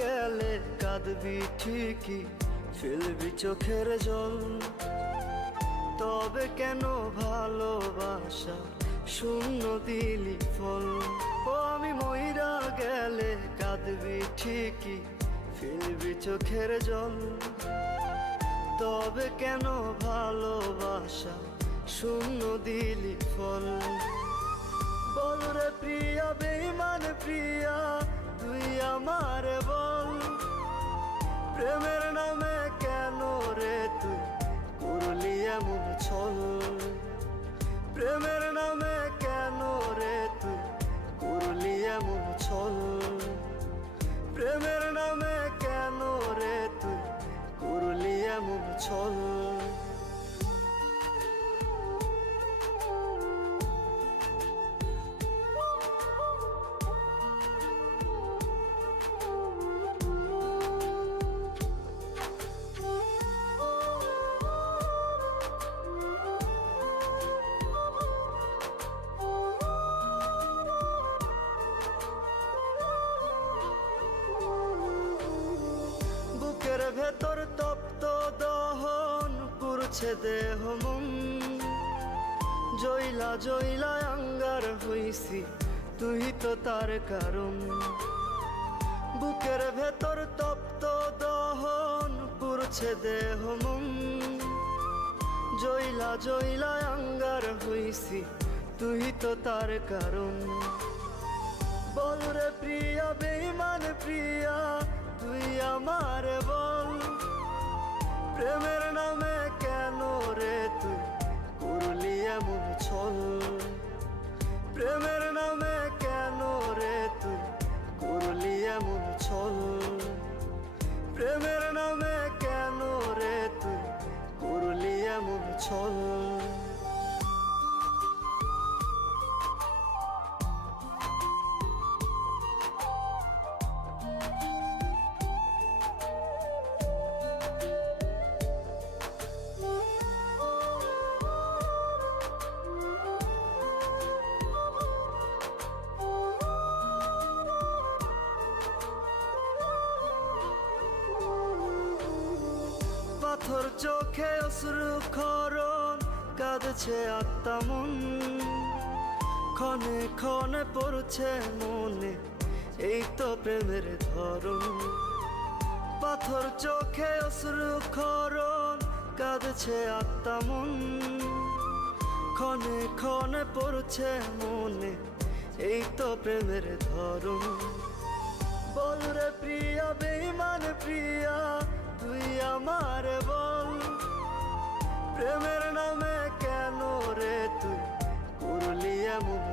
গেলে কাঁদবি ঠিকই, ফেলবি চোখের জল। তবে কেন ভালোবাসা শূন্য দিলি ফল? ও আমি মইরা গেলে কাঁদবি ঠিকই, ফেলবি চোখের জল। তবে কেন ভালোবাসা শূন্য দিলি ফল? বল রে প্রিয়া, বেঈমান প্রিয়া, তুই আমার বল। প্রেমের নামে কেন রে তুই করলি এমন ছল? প্রেমের নামে কেন রে তুই করলি এমন ছল? প্রেমের নামে কেন রে তুই করলি এমন ছল? বুকের ভেতর তপ্ত দহন করছে দেহ মন। জইলা জইলা আঙ্গার হইছি, তুই তো তার কারণ। বুকের ভেতর তপ্ত দহন করছে দেহ মন। জইলা জইলা আঙ্গার হইছি, তুই তো তার কারণ। বল রে প্রিয়া, বেঈমান প্রিয়া, তুই আমার বল। প্রেমের নামে কেন রে তুই করলি এমন ছল? প্রেমের নামে কেন রে তুই করলি এমন ছল? প্রেমের নামে কেন রে তুই করলি এমন ছল? পাথর চোখে অশ্রু ক্ষরণ, কাঁদছে আত্মা মন। ক্ষণে ক্ষণে পড়ছে মনে, এই তো প্রেমের ধরন। পাথর চোখে অশ্রু ক্ষরণ, কাঁদছে আত্মা মন। ক্ষণে ক্ষণে পড়ছে মনে, এই তো প্রেমের ধরন। বল রে প্রিয়া, বেঈমান প্রিয়া, তুই আমার বল। প্রেমের নামে কেন রে তুই করলি এমন